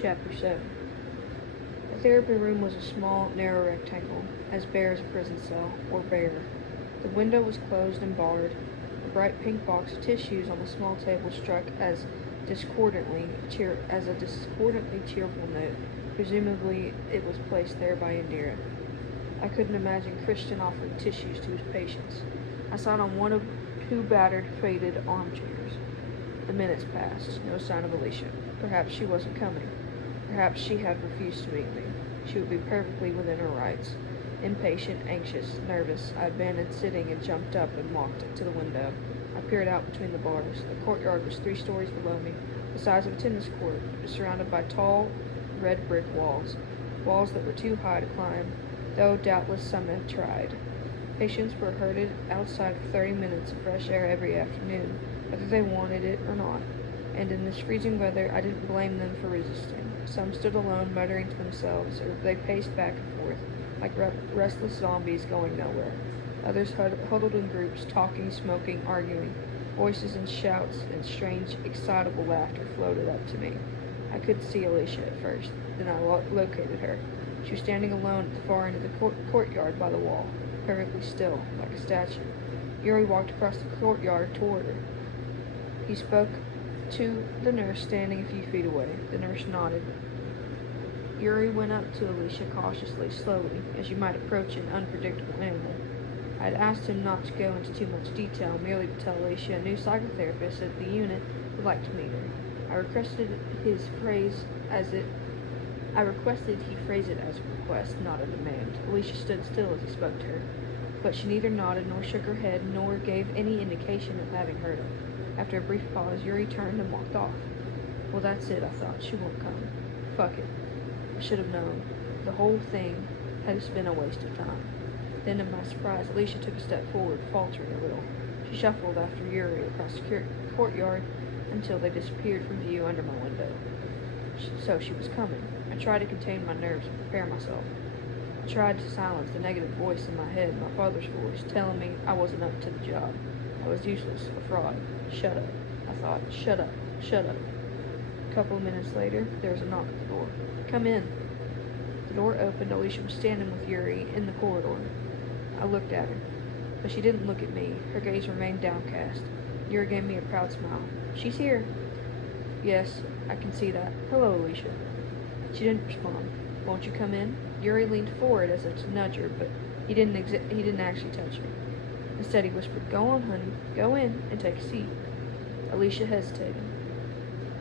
Chapter 7. The therapy room was a small, narrow rectangle, as bare as a prison cell, or bare. The window was closed and barred. A bright pink box of tissues on the small table struck as a discordantly cheerful note. Presumably, it was placed there by Indira. I couldn't imagine Christian offering tissues to his patients. I sat on one of two battered, faded armchairs. The minutes passed. No sign of Alicia. Perhaps she wasn't coming. Perhaps she had refused to meet me. She would be perfectly within her rights. Impatient, anxious, nervous, I abandoned sitting and jumped up and walked to the window. I peered out between the bars. The courtyard was 3 stories below me, the size of a tennis court. It was surrounded by tall, red brick walls that were too high to climb, though doubtless some had tried. Patients were herded outside for 30 minutes of fresh air every afternoon, whether they wanted it or not, and in this freezing weather I didn't blame them for resisting. Some stood alone, muttering to themselves, or they paced back and forth, like restless zombies going nowhere. Others huddled in groups, talking, smoking, arguing. Voices and shouts and strange, excitable laughter floated up to me. I couldn't see Alicia at first. Then I located her. She was standing alone at the far end of the courtyard by the wall, perfectly still, like a statue. Yuri walked across the courtyard toward her. He spoke to the nurse standing a few feet away. The nurse nodded. Yuri went up to Alicia cautiously, slowly, as you might approach an unpredictable animal. I had asked him not to go into too much detail, merely to tell Alicia a new psychotherapist at the unit would like to meet her. I requested he phrase it as a request, not a demand. Alicia stood still as he spoke to her, but she neither nodded nor shook her head, nor gave any indication of having heard it. After a brief pause, Yuri turned and walked off. Well, that's it, I thought. She won't come. Fuck it. I should have known. The whole thing has been a waste of time. Then, to my surprise, Alicia took a step forward, faltering a little. She shuffled after Yuri across the courtyard until they disappeared from view under my window. So she was coming. I tried to contain my nerves and prepare myself. I tried to silence the negative voice in my head, my father's voice, telling me I wasn't up to the job. I was useless, a fraud. Shut up. I thought, shut up, shut up. A couple of minutes later, there was a knock at the door. Come in. The door opened. Alicia was standing with Yuri in the corridor. I looked at her, but she didn't look at me. Her gaze remained downcast. Yuri gave me a proud smile. She's here. Yes, I can see that. Hello, Alicia. She didn't respond. Won't you come in? Yuri leaned forward as if to nudge her, but he didn't actually touch her. Instead, he whispered, Go on, honey. Go in and take a seat. Alicia hesitated.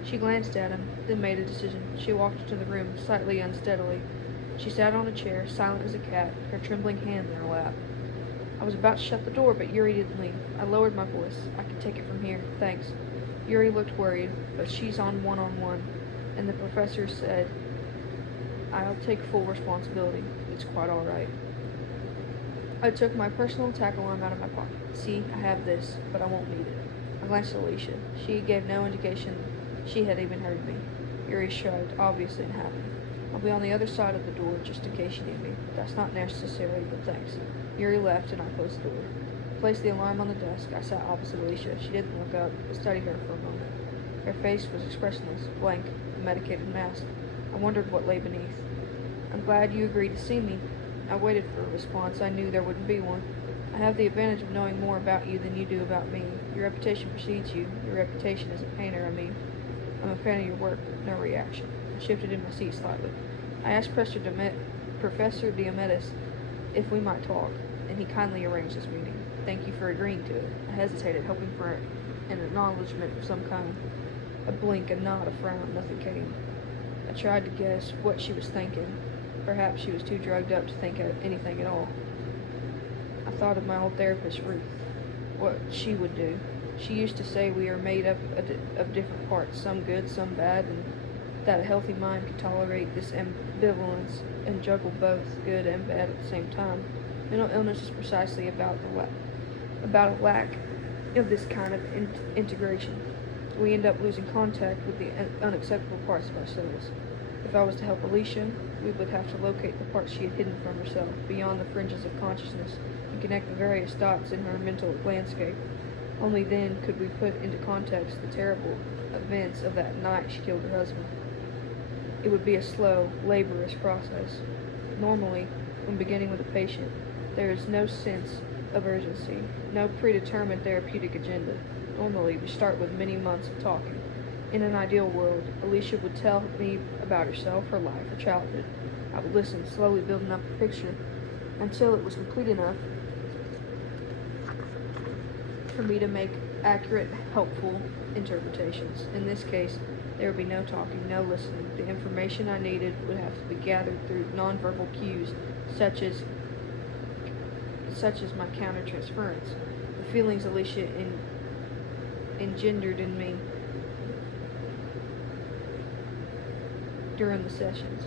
She glanced at him, then made a decision. She walked into the room, slightly unsteadily. She sat on a chair, silent as a cat, her trembling hand in her lap. I was about to shut the door, but Yuri didn't leave. I lowered my voice. I can take it from here. Thanks. Yuri looked worried, but she's on one-on-one, and the professor said, I'll take full responsibility. It's quite all right. I took my personal attack alarm out of my pocket. See, I have this, but I won't need it. I glanced at Alicia. She gave no indication she had even heard me. Yuri shrugged, obviously unhappy. I'll be on the other side of the door just in case you need me. That's not necessary, but thanks. Yuri left and I closed the door. I placed the alarm on the desk. I sat opposite Alicia. She didn't look up, but studied her for a moment. Her face was expressionless, blank, a medicated mask. I wondered what lay beneath. I'm glad you agreed to see me. I waited for a response. I knew there wouldn't be one. I have the advantage of knowing more about you than you do about me. Your reputation precedes you. Your reputation as a painter, I mean. I'm a fan of your work. No reaction. I shifted in my seat slightly. I asked Professor Diomedes if we might talk, and he kindly arranged this meeting. Thank you for agreeing to it. I hesitated, hoping for an acknowledgement of some kind. A blink, a nod, a frown. Nothing came. I tried to guess what she was thinking. Perhaps she was too drugged up to think of anything at all. I thought of my old therapist, Ruth. What she would do. She used to say we are made up of different parts, some good, some bad, and that a healthy mind can tolerate this ambivalence and juggle both good and bad at the same time. Mental illness is precisely about a lack of this kind of integration. We end up losing contact with the unacceptable parts of ourselves. If I was to help Alicia, we would have to locate the parts she had hidden from herself, beyond the fringes of consciousness, and connect the various dots in her mental landscape. Only then could we put into context the terrible events of that night she killed her husband. It would be a slow, laborious process. Normally, when beginning with a patient, there is no sense of urgency, no predetermined therapeutic agenda. Normally, we start with many months of talking. In an ideal world, Alicia would tell me about herself, her life, her childhood. I would listen, slowly building up a picture until it was complete enough for me to make accurate, helpful interpretations. In this case, there would be no talking, no listening. The information I needed would have to be gathered through nonverbal cues, such as my countertransference, the feelings Alicia engendered in me during the sessions,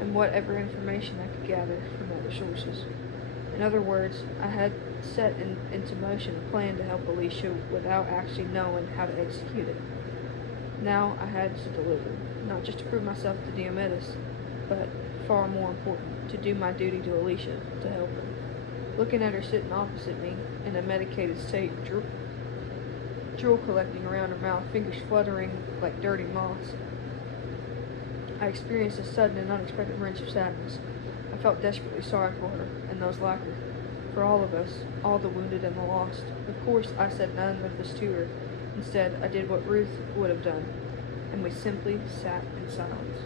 and whatever information I could gather from other sources. In other words, I had set into motion a plan to help Alicia without actually knowing how to execute it. Now I had to deliver, not just to prove myself to Diomedes, but, far more important, to do my duty to Alicia, to help her. Looking at her sitting opposite me, in a medicated state, drool collecting around her mouth, fingers fluttering like dirty moths, I experienced a sudden and unexpected wrench of sadness. I felt desperately sorry for her, and those like her, for all of us, all the wounded and the lost. Of course, I said none of this to her. Instead, I did what Ruth would have done, and we simply sat in silence.